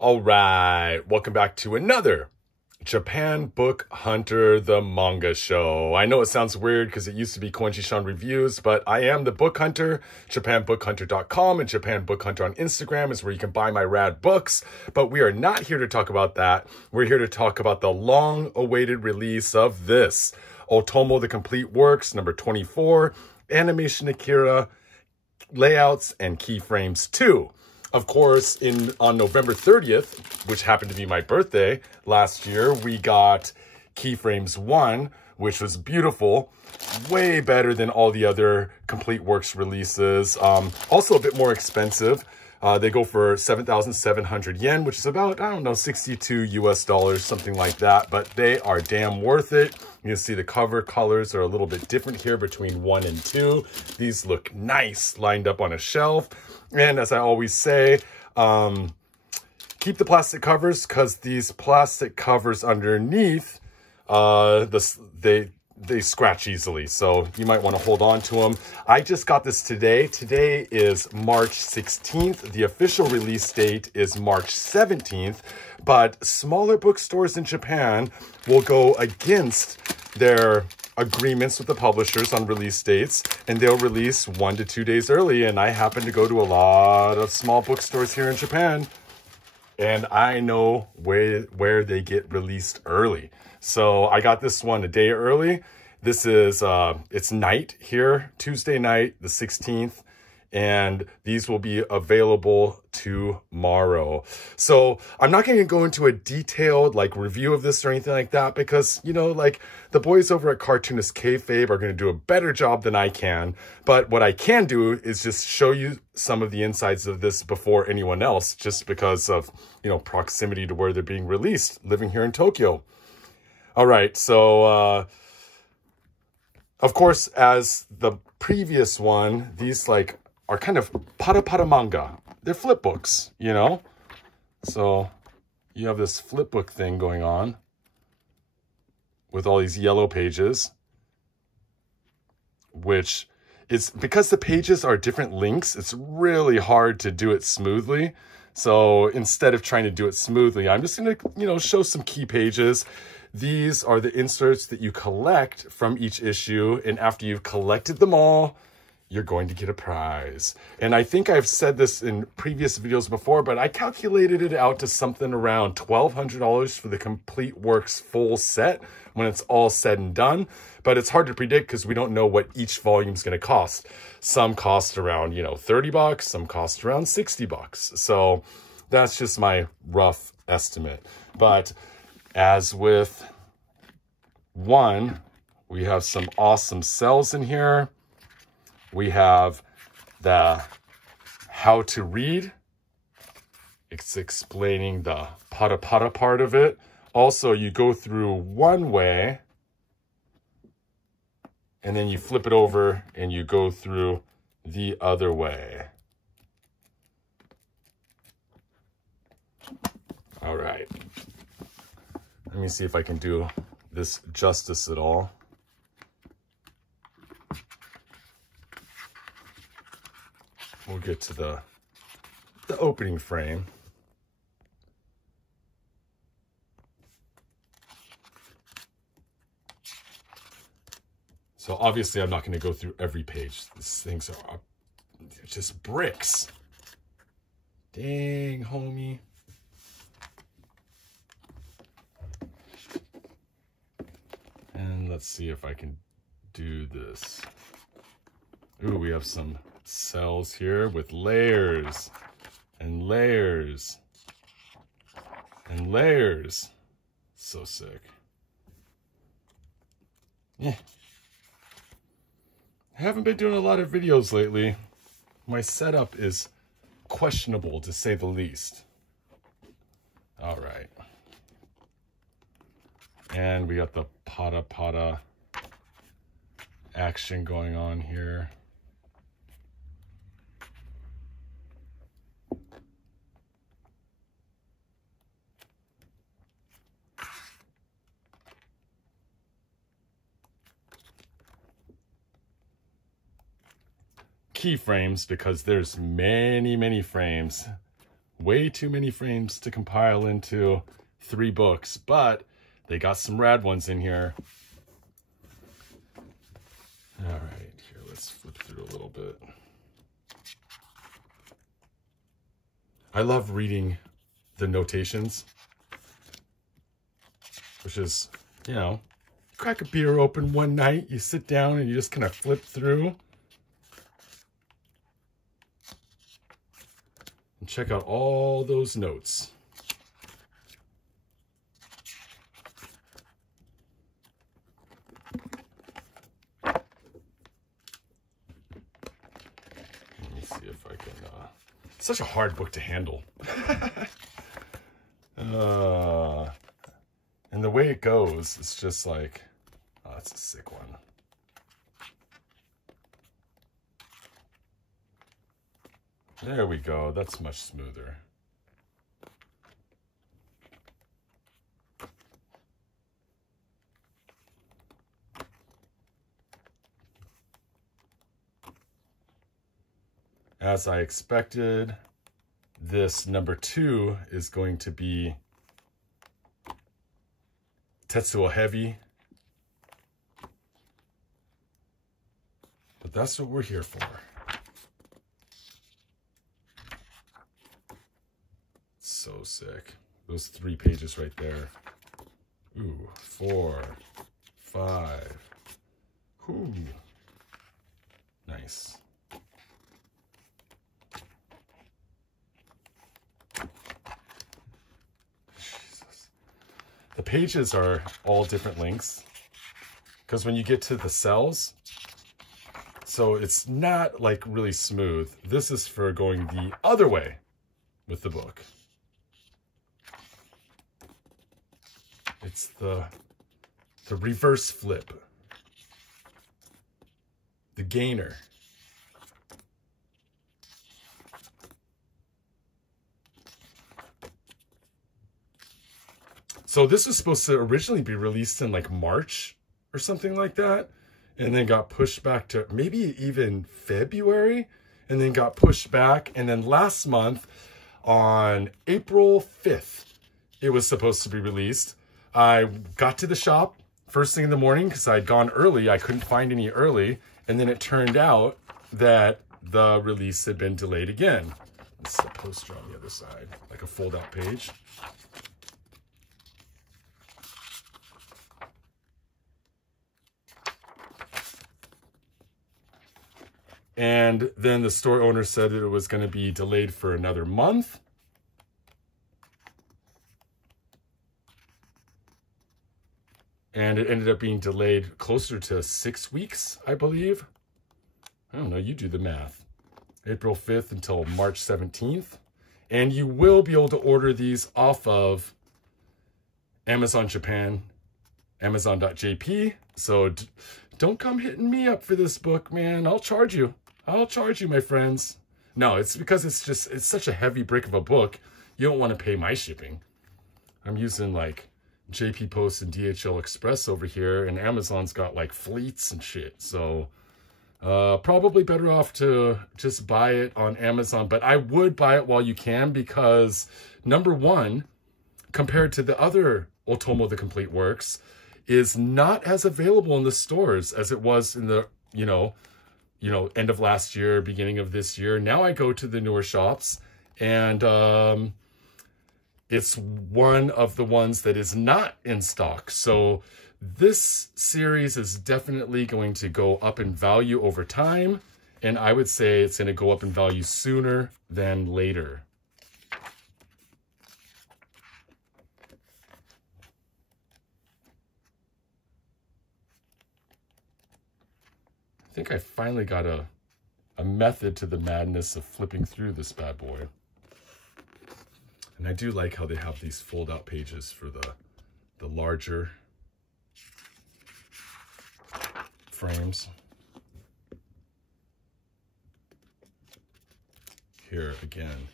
All right, welcome back to another Japan Book Hunter, the manga show. I know it sounds weird because it used to be Koenji-san Reviews, but I am the book hunter. JapanBookHunter.com and Japan Book Hunter on Instagram is where you can buy my rad books. But we are not here to talk about that. We're here to talk about the long-awaited release of this, Otomo: The Complete Works, number 24, Animation Akira, Layouts and Keyframes 2. Of course, on November 30th, which happened to be my birthday last year, we got Keyframes 1, which was beautiful, way better than all the other Complete Works releases. Also a bit more expensive. They go for 7,700 yen, which is about, I don't know, 62 US dollars, something like that. But they are damn worth it. You can see the cover colors are a little bit different here between 1 and 2. These look nice lined up on a shelf. And as I always say, keep the plastic covers because these plastic covers underneath, they scratch easily. So you might want to hold on to them. I just got this today. Today is March 16th. The official release date is March 17th. But smaller bookstores in Japan will go against their agreements with the publishers on release dates, and they'll release 1 to 2 days early. And I happen to go to a lot of small bookstores here in Japan, and I know where they get released early. So I got this one a day early. This is, it's night here, Tuesday night, the 16th. And these will be available tomorrow. So I'm not going to go into a detailed review of this or anything like that because, you know, the boys over at Cartoonist Kayfabe are going to do a better job than I can. But what I can do is just show you some of the insides of this before anyone else, just because of, you know, proximity to where they're being released, living here in Tokyo. All right, so of course, as the previous one, these are kind of para manga. They're flip books, you know? So you have this flip book thing going on with all these yellow pages, which is, because the pages are different lengths, it's really hard to do it smoothly. So instead of trying to do it smoothly, I'm just going to, you know, show some key pages. These are the inserts that you collect from each issue. And after you've collected them all, you're going to get a prize. And I think I've said this in previous videos before, but I calculated it out to something around $1,200 for the Complete Works full set when it's all said and done. But it's hard to predict because we don't know what each volume is going to cost. Some cost around, you know, 30 bucks, some cost around 60 bucks. So that's just my rough estimate. But as with one, we have some awesome cells in here. We have the how to read. It's explaining the para part of it. Also, you go through one way, and then you flip it over and you go through the other way. All right. Let me see if I can do this justice at all. We'll get to the opening frame. So obviously I'm not going to go through every page. These things are just bricks. Dang, homie. And let's see if I can do this. Ooh, we have some cells here with layers and layers and layers. So sick. Yeah. I haven't been doing a lot of videos lately. My setup is questionable, to say the least. All right. And we got the para action going on here. Keyframes, because there's many frames Way too many frames to compile into 3 books, but they got some rad ones in here. All right, here, let's flip through a little bit. I love reading the notations, which is, you know, crack a beer open one night, you sit down and you just kind of flip through and check out all those notes. Let me see if I can, such a hard book to handle. And the way it goes, it's just like, oh, that's a sick one. There we go. That's much smoother. As I expected, this number 2 is going to be Tetsuo heavy. But that's what we're here for. So sick. Those 3 pages right there. Ooh, 4, 5. Ooh. Nice. Jesus. The pages are all different lengths, because when you get to the cells, so it's not like really smooth. This is for going the other way with the book. It's the reverse flip, the gainer. So this was supposed to originally be released in like March or something like that, and then got pushed back to maybe even February, and then got pushed back. And then last month on April 5th, it was supposed to be released. I got to the shop first thing in the morning because I'd gone early. I couldn't find any early. And then it turned out that the release had been delayed again. This is a poster on the other side, like a fold-out page. And then the store owner said that it was going to be delayed for another month. And it ended up being delayed closer to 6 weeks, I believe. I don't know, you do the math. April 5th until March 17th. And you will be able to order these off of Amazon Japan, Amazon.jp. So don't come hitting me up for this book, man. I'll charge you. I'll charge you, my friends. No, it's because it's such a heavy brick of a book. You don't want to pay my shipping. I'm using like JP Post and DHL Express over here, and Amazon's got like fleets and shit. So probably better off to just buy it on Amazon. But I would buy it while you can, because number 1, compared to the other Otomo the Complete Works, is not as available in the stores as it was in the, you know, end of last year, beginning of this year. Now I go to the newer shops, and it's one of the ones that is not in stock. So this series is definitely going to go up in value over time. And I would say it's going to go up in value sooner than later. I think I finally got a method to the madness of flipping through this bad boy. And I do like how they have these fold-out pages for the larger frames. Here again.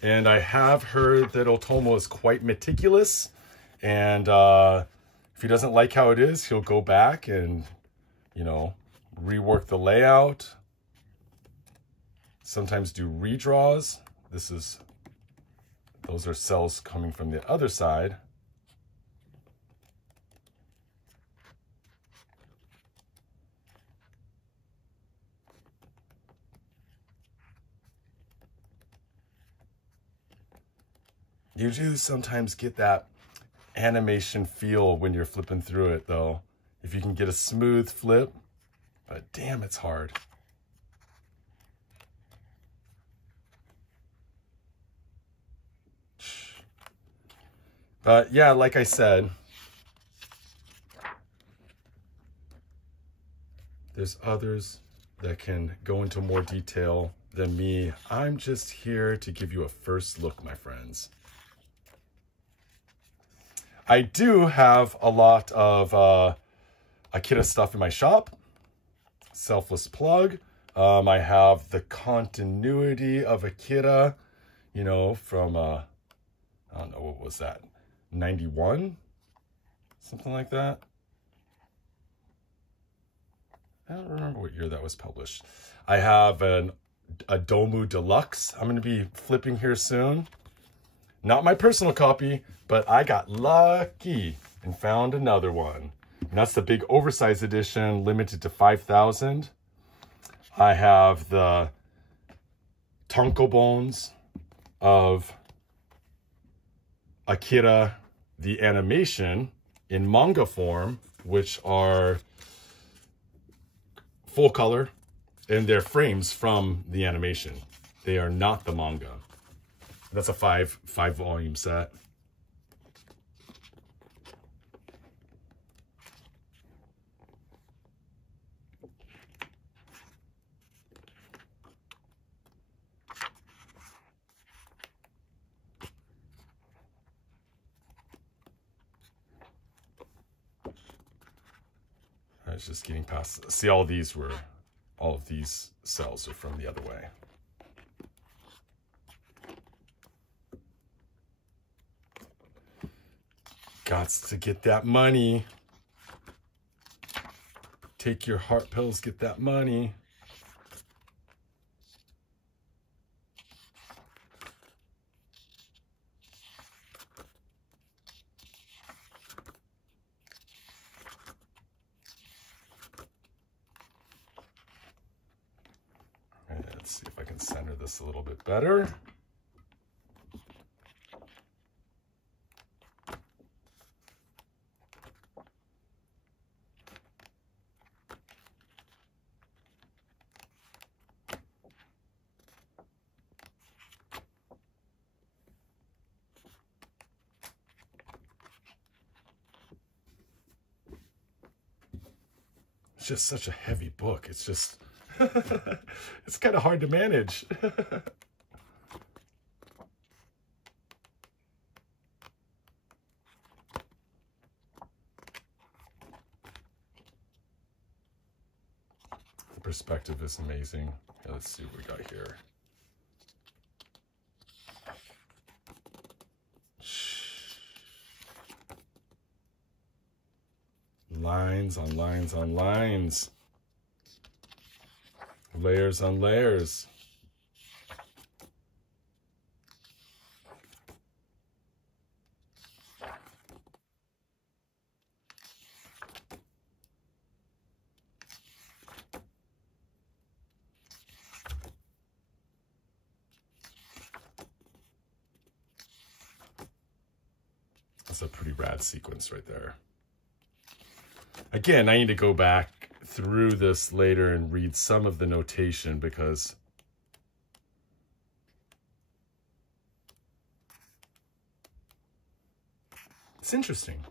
And I have heard that Otomo is quite meticulous, and if he doesn't like how it is, he'll go back and, you know, rework the layout, sometimes do redraws. This is Those are cells coming from the other side. You do sometimes get that animation feel when you're flipping through it, though. If you can get a smooth flip, but damn, it's hard. But yeah, like I said, there's others that can go into more detail than me. I'm just here to give you a first look, my friends. I do have a lot of Akita stuff in my shop. Selfless plug. I have the continuity of Akita, you know, from, I don't know, what was that? 91? Something like that. I don't remember what year that was published. I have a Domu Deluxe I'm going to be flipping here soon. Not my personal copy, but I got lucky and found another one. And that's the big oversized edition, limited to 5,000. I have the Tankobons of Akira, the animation in manga form, which are full color, and they're frames from the animation. They are not the manga. That's a five volume set. I was just getting past. See, all of these cells are from the other way. Gots to get that money. Take your heart pills, get that money. Let's see if I can center this a little bit better. It's just such a heavy book. It's just, it's kind of hard to manage. The perspective is amazing. Let's see what we got here. Lines on lines on lines. Layers on layers. That's a pretty rad sequence right there. Again, I need to go back through this later and read some of the notation because it's interesting.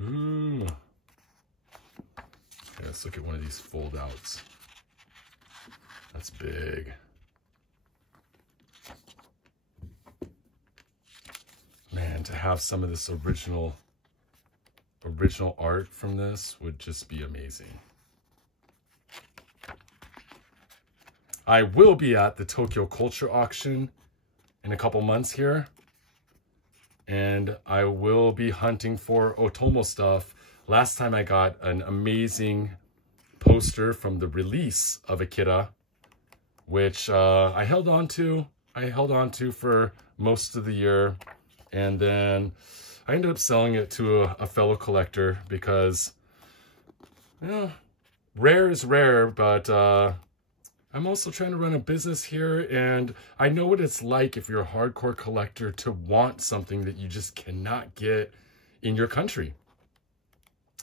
Ooh. Okay, let's look at one of these fold outs. That's big. Man, to have some of this original art from this would just be amazing. I will be at the Tokyo Culture Auction in a couple months here, and I will be hunting for Otomo stuff. Last time I got an amazing poster from the release of Akira which I held on to for most of the year. And then I ended up selling it to a fellow collector because, you know, rare is rare, but I'm also trying to run a business here, and I know what it's like if you're a hardcore collector to want something that you just cannot get in your country.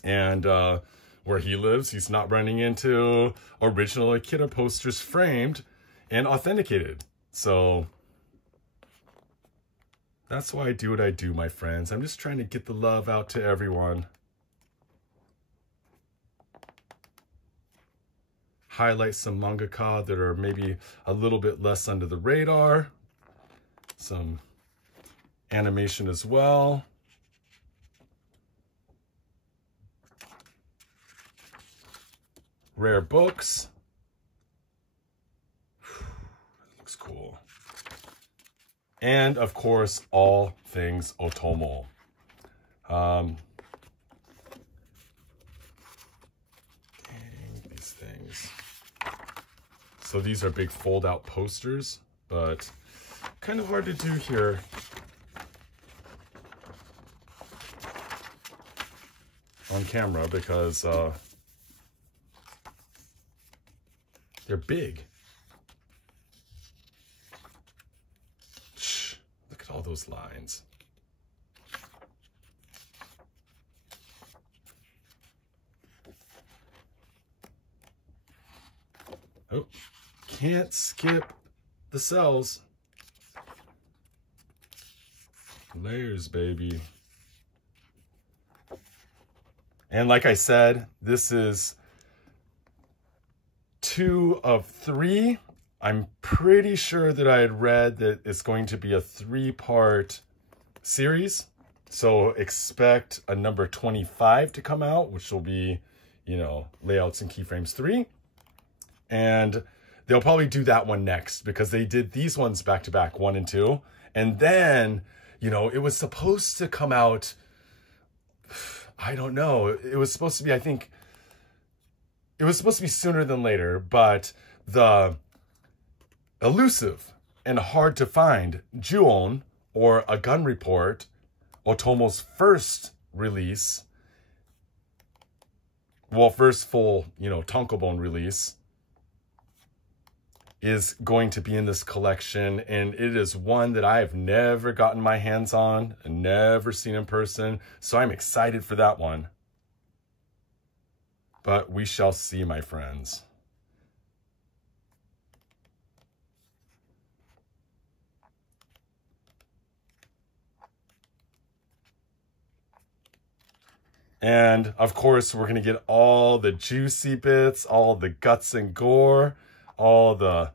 And where he lives, he's not running into original Akira posters framed and authenticated. So that's why I do what I do, my friends. I'm just trying to get the love out to everyone. Highlight some mangaka that are maybe a little bit less under the radar. Some animation as well. Rare books. That looks cool. And of course, all things Otomo. These things. So these are big fold-out posters, but kind of hard to do here. On camera because they're big. Shh, look at all those lines. Oh, can't skip the cells. Layers, baby. And like I said, this is 2 of 3. I'm pretty sure that I had read that it's going to be a 3-part series. So expect a number 25 to come out, which will be, you know, Layouts and Keyframes 3. And they'll probably do that one next because they did these ones back to back, 1 and 2. And then, you know, it was supposed to come out, I don't know. It was supposed to be, I think, it was supposed to be sooner than later, but the elusive and hard to find Ju-On, or A Gun Report, Otomo's first release, well, first full, you know, tankobon release, is going to be in this collection, and it is one that I have never gotten my hands on and never seen in person, so I'm excited for that one. But we shall see, my friends. And of course, we're going to get all the juicy bits, all the guts and gore, all the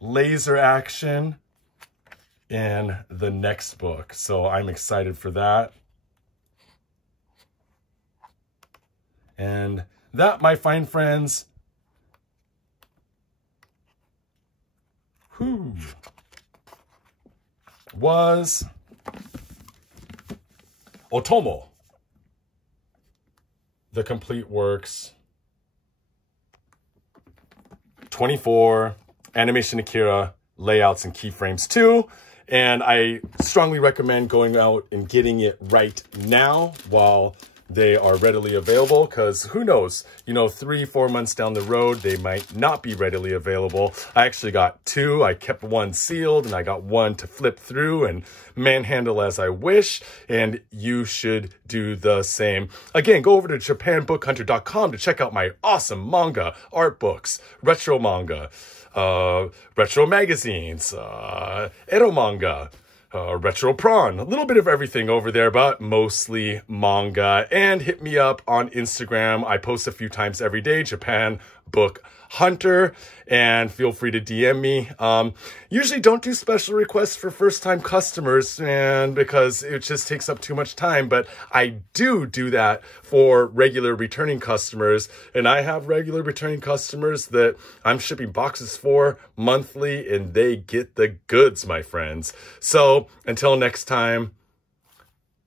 laser action in the next book. So I'm excited for that. And that, my fine friends, was Otomo, The Complete Works 24 Animation Akira Layouts and Keyframes 2. And I strongly recommend going out and getting it right now while they are readily available, because who knows, you know, 3-4 months down the road, they might not be readily available. I actually got 2. I kept 1 sealed, and I got 1 to flip through and manhandle as I wish, and you should do the same. Again, go over to japanbookhunter.com to check out my awesome manga, art books, retro manga, retro magazines, edo manga, retro prawn, a little bit of everything over there, but mostly manga. And hit me up on Instagram. I post a few times every day, Japan Book Hunter, and feel free to DM me. Usually don't do special requests for first-time customers, and because it just takes up too much time, but I do that for regular returning customers, and I have regular returning customers that I'm shipping boxes for monthly, and they get the goods, my friends. So until next time,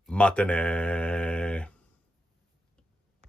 matane.